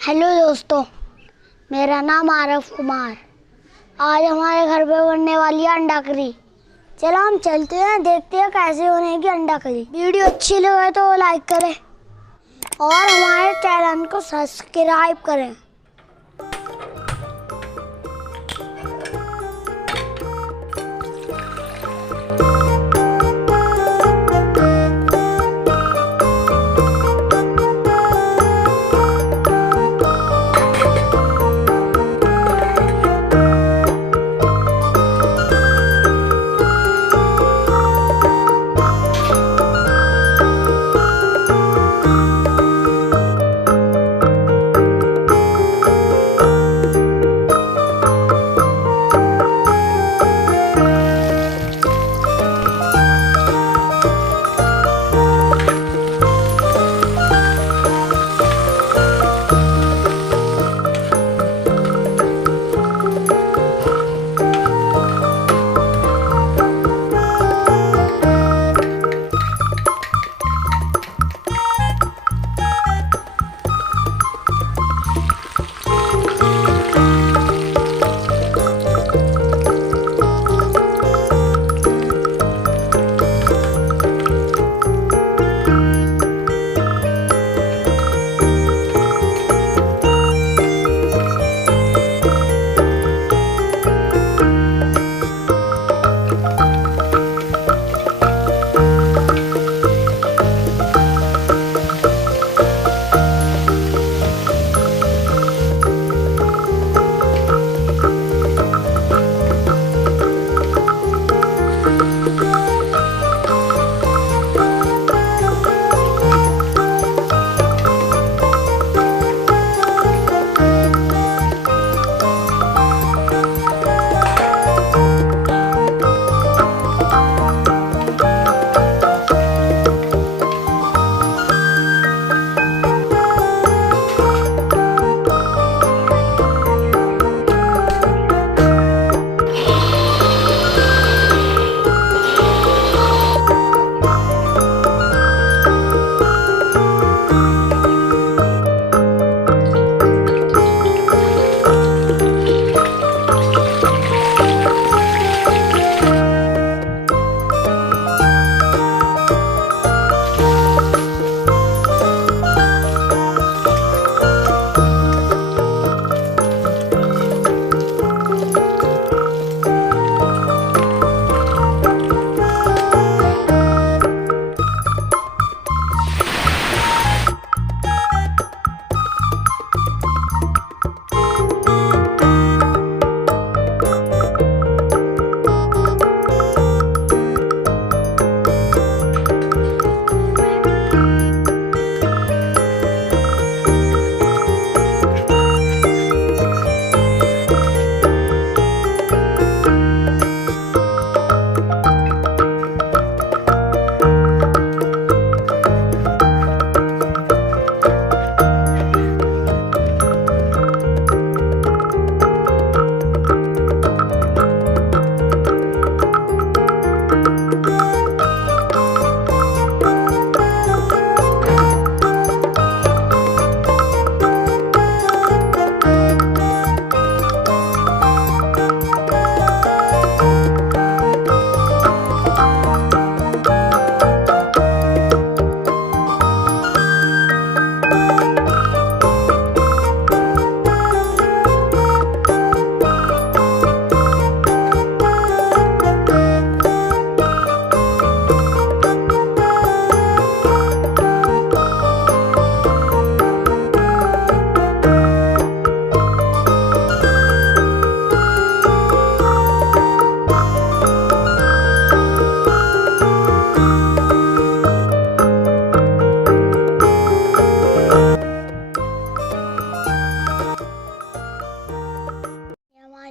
Hello दोस्तों, मेरा नाम आरफ कुमार। आज हमारे घर पे बनने वाली है अंडा करी। चलो हम चलते हैं, देखते हैं कैसे बनेगी अंडा करी। वीडियो अच्छी लगे तो लाइक करें और हमारे चैनल को सब्सक्राइब करें।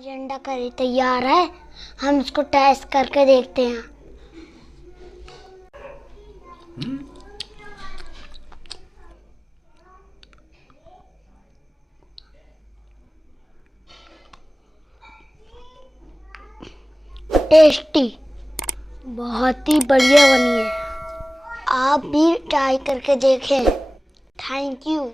अंडा करी तैयार है, हम इसको टेस्ट करके देखते हैं। टेस्टी, बहुत ही बढ़िया बनी है। आप भी ट्राई करके देखें। Thank you.